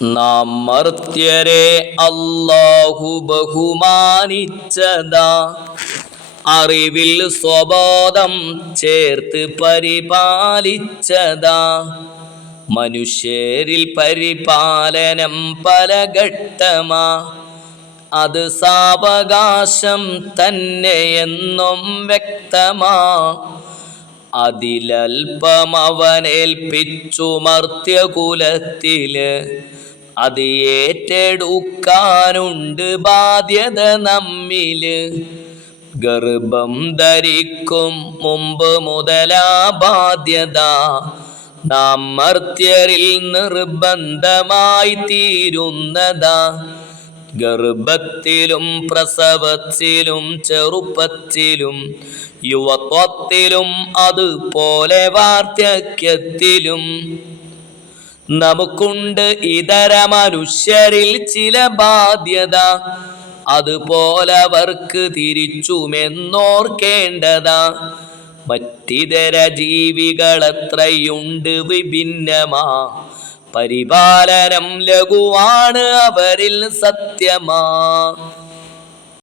നാം മർത്യരെ അല്ലാഹു ബഹുമാനിച്ചതാ, അറിവിൽ സ്വബോധം ചേർത്ത് പരിപാലിച്ചതാ. മനുഷ്യരിൽ പരിപാലനം പല ഘട്ടമാ, അത് സാവകാശം തന്നെയെന്നും വ്യക്തമാ. അതിലൽപ്പം അവനേൽപ്പിച്ചു മർത്യകുലത്തില്, അത് ഏറ്റെടുക്കാനുണ്ട് ബാധ്യത നമ്മില്. ഗർഭം ധരിക്കും മുമ്പ് മുതലാ ബാധ്യത നാം മർത്യരിൽ നിർബന്ധമായി തീരുന്നതാ. ഗർഭത്തിലും പ്രസവത്തിലും ചെറുപ്പത്തിലും യുവത്വത്തിലും അതുപോലെ വാർദ്ധക്യത്തിലും നമുക്കുണ്ട് ഇതര മനുഷ്യരിൽ ചില ബാധ്യത. അതുപോലെ അവർക്ക് തിരിച്ചുമെന്നോർക്കേണ്ടതാ. മറ്റിതര ജീവികളെത്രയുണ്ട് വിഭിന്നമാ, പരിപാലനം ലഘുവാണ് അവരിൽ സത്യമാ.